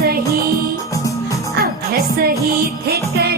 सही। अब सही थे कर